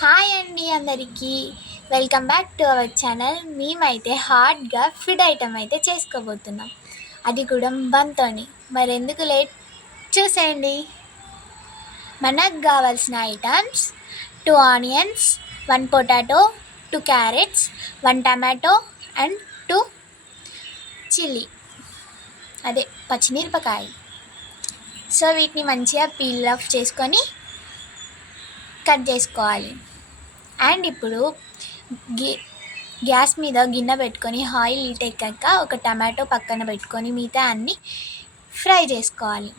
Hi అండి అందరికీ. Welcome back to our channel. మేమైతే హార్డ్గా ఫుడ్ ఐటమ్ అయితే చేసుకోబోతున్నాం, అది కూడా బంతోని. మరెందుకు లేట్, చూసేయండి. మనకు కావాల్సిన items: 2 onions, 1 potato, 2 carrots, 1 tomato and 2 chilli, అదే పచ్చిమిరపకాయ. సో వీటిని మంచిగా పీల్ ఆఫ్ చేసుకొని కట్ చేసుకోవాలి. అండ్ ఇప్పుడు గి గ్యాస్ మీద గిన్నె పెట్టుకొని ఆయిల్ హీట్ ఎక్కాక ఒక టమాటో పక్కన పెట్టుకొని మిగతా అన్ని ఫ్రై చేసుకోవాలి.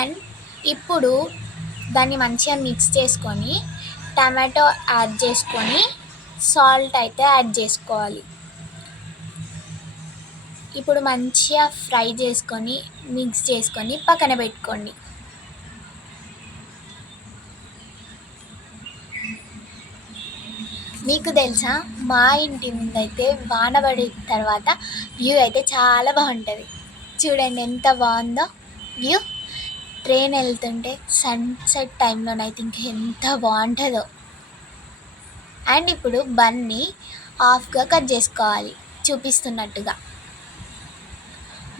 అండ్ ఇప్పుడు దాన్ని మంచిగా మిక్స్ చేసుకొని టమాటో యాడ్ చేసుకొని సాల్ట్ అయితే యాడ్ చేసుకోవాలి. ఇప్పుడు మంచిగా ఫ్రై చేసుకొని మిక్స్ చేసుకొని పక్కన పెట్టుకోండి. మీకు తెలుసా, మా ఇంటి ముందైతే వాన పడిన తర్వాత వ్యూ అయితే చాలా బాగుంటుంది. చూడండి ఎంత బాగుందో వ్యూ. ట్రైన్ వెళ్తుంటే సన్సెట్ టైంలోనైతే ఇంకా ఎంత బాగుంటుందో. అండ్ ఇప్పుడు బన్ని హాఫ్గా కట్ చేసుకోవాలి చూపిస్తున్నట్టుగా,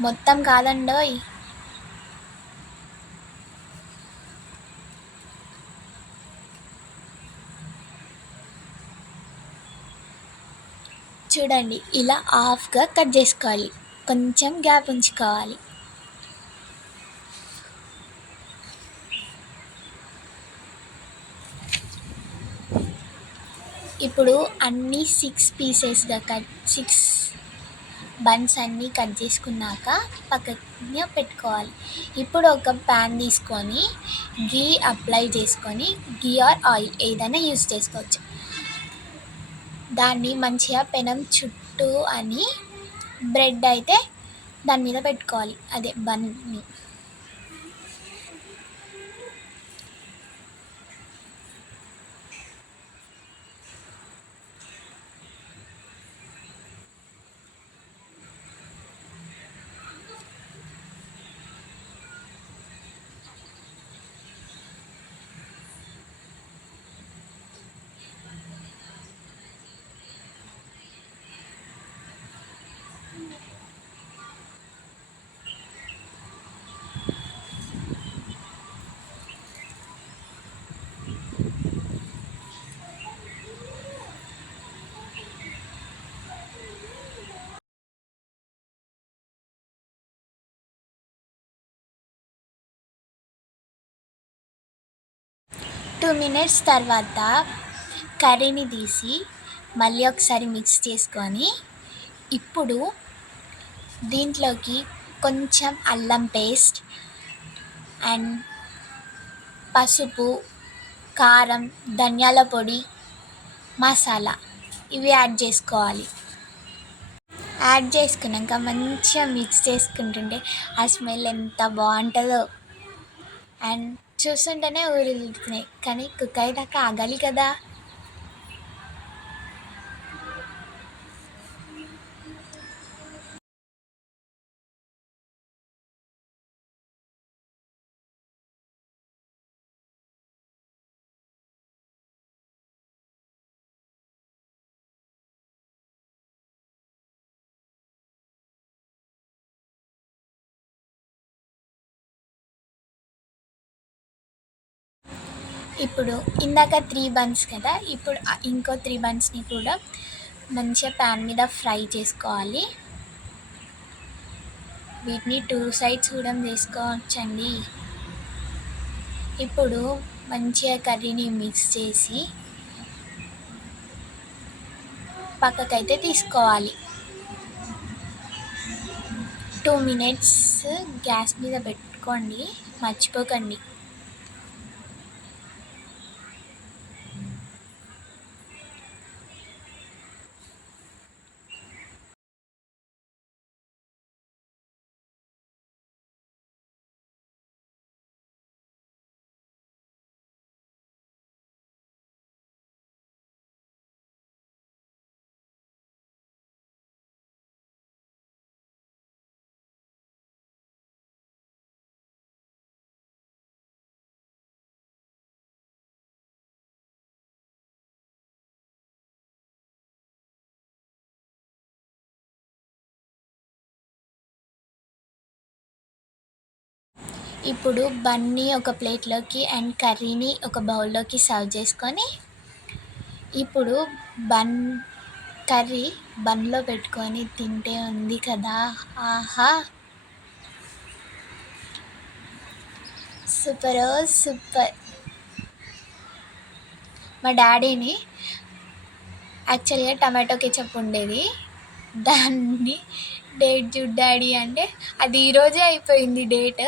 మొత్తం కాదండోయ్. చూడండి, ఇలా హాఫ్గా కట్ చేసుకోవాలి, కొంచెం గ్యాప్ ఉంచుకోవాలి. ఇప్పుడు అన్నీ 6 పీసెస్గా సిక్స్ బన్స్ అన్నీ కట్ చేసుకున్నాక పక్కన పెట్టుకోవాలి. ఇప్పుడు ఒక ప్యాన్ తీసుకొని గీ అప్లై చేసుకొని, గీ ఆర్ ఆయిల్ ఏదైనా యూస్ చేసుకోవచ్చు. దాన్ని మంచిగా పెనం చుట్టూ అని బ్రెడ్ అయితే దాని మీద పెట్టుకోవాలి, అదే బన్ని. 2 minutes తర్వాత కర్రీని తీసి మళ్ళీ ఒకసారి మిక్స్ చేసుకొని, ఇప్పుడు దీంట్లోకి కొంచెం అల్లం పేస్ట్ అండ్ పసుపు, కారం, ధనియాల పొడి, మసాలా ఇవి యాడ్ చేసుకోవాలి. యాడ్ చేసుకున్నాక మంచిగా మిక్స్ చేసుకుంటుంటే ఆ స్మెల్ ఎంత బాగుంటుందో. అండ్ చూస్తుంటేనే ఊరిల్లుతున్నాయి, కానీ కుక్ అయ్యాక ఆగాలి కదా. ఇప్పుడు ఇందాక 3 బన్స్ కదా, ఇప్పుడు ఇంకో 3 బన్స్ని కూడా మంచిగా ప్యాన్ మీద ఫ్రై చేసుకోవాలి. వీటిని 2 సైడ్స్ కూడా చేసుకోవచ్చండి. ఇప్పుడు మంచిగా కర్రీని మిక్స్ చేసి పక్కకైతే తీసుకోవాలి. 2 minutes గ్యాస్ మీద పెట్టుకోండి, మర్చిపోకండి. ఇప్పుడు బన్ని ఒక ప్లేట్లోకి అండ్ కర్రీని ఒక బౌల్లోకి సర్వ్ చేసుకొని, ఇప్పుడు బన్ కర్రీ బన్లో పెట్టుకొని తింటే ఉంది కదా, ఆహా! సూపరో సూపర్. మా డాడీని యాక్చువల్గా టమాటో కెచప్ ఉండేది, దాన్ని డేట్ చూడు డాడీ అంటే అది ఈరోజే అయిపోయింది డేట్.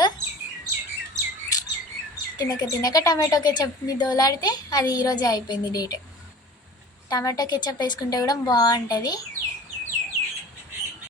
తినక తినక టమాటో కెచప్ని దోలాడితే అది ఈరోజే అయిపోయింది డేట్. టమాటో కెచప్ వేసుకుంటే కూడా బాగుంటుంది.